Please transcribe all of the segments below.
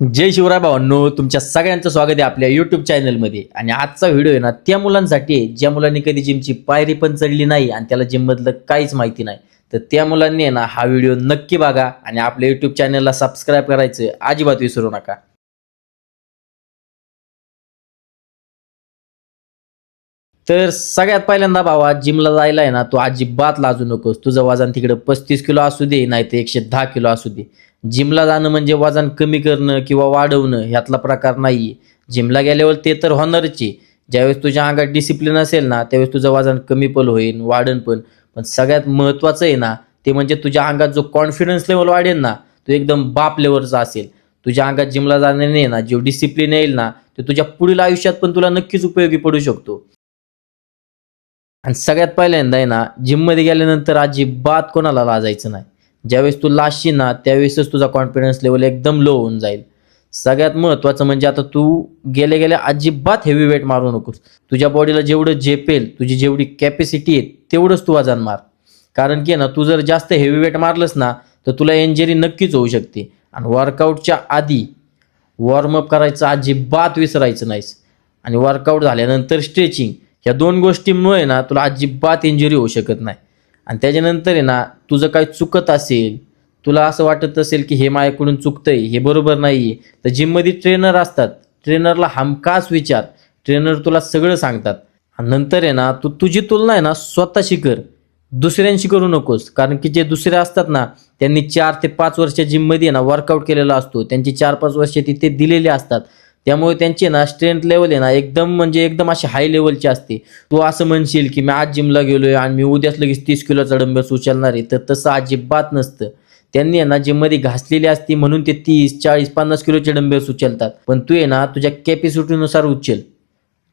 जय शिवराय भावांनो, तुमच्या सगळ्यांचं स्वागत आहे आपल्या यूट्यूब चॅनलमध्ये. आणि आजचा व्हिडिओ आहे ना त्या मुलांसाठी आहे ज्या मुलांनी कधी जिमची पायरी पण चढली नाही आणि त्याला जिममधलं काहीच माहिती नाही. तर त्या मुलांनी आहे ना हा व्हिडिओ नक्की बघा आणि आपल्या यूट्यूब चॅनलला सबस्क्राईब करायचं अजिबात विसरू नका. तर सगळ्यात पहिल्यांदा भावा, जिमला जायला आहे ना तू अजिबात लाजू नकोस. तुझं वजन तिकडे 35 किलो असू दे नाही तर 110 किलो असू दे. जिमला जाणं म्हणजे वजन कमी करणं किंवा वाढवणं ह्यातला प्रकार नाहीये. जिमला गेल्यावर ते तर होणारच आहे. ज्यावेळेस तुझ्या अंगात डिसिप्लिन असेल ना त्यावेळेस तुझं वजन कमी पण होईल, वाढन पण. पण सगळ्यात महत्वाचं आहे ना ते म्हणजे तुझ्या अंगात जो कॉन्फिडन्स लेवल वाढेल ना तो एकदम बाप लेवलचा असेल. तुझ्या अंगात जिमला जाण्याने ना जो डिसिप्लिन येईल ना ते तुझ्या पुढील आयुष्यात पण तुला नक्कीच उपयोगी पडू शकतो. आणि सगळ्यात पहिल्यांदा आहे ना, जिममध्ये गेल्यानंतर अजिबात कोणाला लाजायचं नाही. ज्यावेळेस तू लाजशील ना, त्यावेळेसच तुझा कॉन्फिडन्स लेव्हल एकदम लो होऊन जाईल. सगळ्यात महत्त्वाचं म्हणजे आता तू गेल्या-गेल्या अजिबात हेवी वेट मारू नकोस. तुझ्या बॉडीला जेवढं झेपेल, तुझी जेवढी कॅपॅसिटी आहे, तेवढंच तू वजन मार. कारण की आहे ना, तू जर जास्त हेवी वेट मारलंस ना, तर तुला इंजुरी नक्कीच होऊ शकते. आणि वर्कआउटच्या आधी वॉर्मअप करायचं अजिबात विसरायचं नाहीस. आणि वर्कआउट झाल्यानंतर स्ट्रेचिंग ह्या 2 गोष्टींमुळे ना तुला अजिबात इंजुरी होऊ शकत नाही. आणि त्याच्यानंतर आहे ना तुझं काही चुकत असेल, तुला असं वाटत असेल की हे माझ्याकडून चुकतंय, हे बरोबर नाहीये, तर जिममध्ये ट्रेनर असतात. ट्रेनरला हमखास विचार. ट्रेनर तुला सगळं सांगतात. आणि नंतर आहे ना तू तुझी तुलना आहे ना स्वतःशी कर. दुसऱ्यांशी करू नकोस. कारण की जे दुसरे असतात ना त्यांनी 4 ते 5 वर्ष जिममध्ये ना वर्कआउट केलेला असतो. त्यांची 4-5 वर्ष तिथे दिलेली असतात. त्यामुळे त्यांची ना स्ट्रेंथ लेव्हल आहे ना एकदम म्हणजे एकदम अशी हाय लेव्हलची असते. तू असं म्हणशील, की मी आज जिमला गेलोय आणि मी उद्याच लगेच 30 किलोचा डंबेल्स उचलणार आहे. तर तसं अजिबात नसतं. त्यांनी आहे ना जिममध्ये घासलेली असती म्हणून ते 30, 40, 50 किलोचे डंबेल्स उचलतात. पण तू आहे ना तुझ्या कॅपॅसिटीनुसार उचल.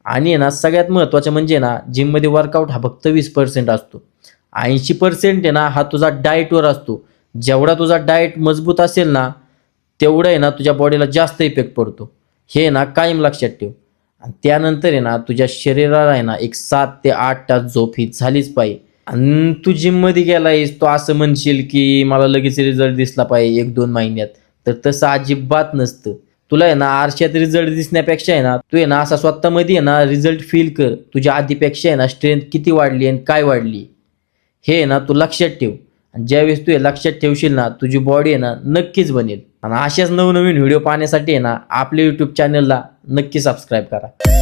आणि आहे ना सगळ्यात महत्त्वाचं म्हणजे ना जिममध्ये वर्कआउट हा फक्त 20% असतो. 80% आहे ना हा तुझा डाएटवर असतो. जेवढा तुझा डाएट मजबूत असेल ना, तेवढं आहे ना तुझ्या बॉडीला जास्त इफेक्ट पडतो. हे आहे ना कायम लक्षात ठेव. आणि त्यानंतर आहे ना तुझ्या शरीराला आहे ना एक 7 ते 8 तास झोप ही झालीच पाहिजे. आणि तू जिममध्ये गेलायस, तू असं म्हणशील की मला लगेच रिझल्ट दिसला पाहिजे 1-2 महिन्यात. तर तसं अजिबात नसतं. तुला आहे ना आरशात रिझल्ट दिसण्यापेक्षा आहे ना, तू आहे ना असा स्वतःमध्ये आहे ना रिझल्ट फील कर. तुझ्या आधीपेक्षा आहे ना स्ट्रेंथ किती वाढली आणि काय वाढली. हे आहे ना तू लक्षात ठेव. आणि ज्यावेळेस तू हे लक्षात ठेवशील ना, तुझी बॉडी आहे ना नक्कीच बनेल. आणि अशाच नवनवीन व्हिडिओ पाहण्यासाठी आहे ना, आपल्या यूट्यूब चॅनलला नक्की सबस्क्राईब करा.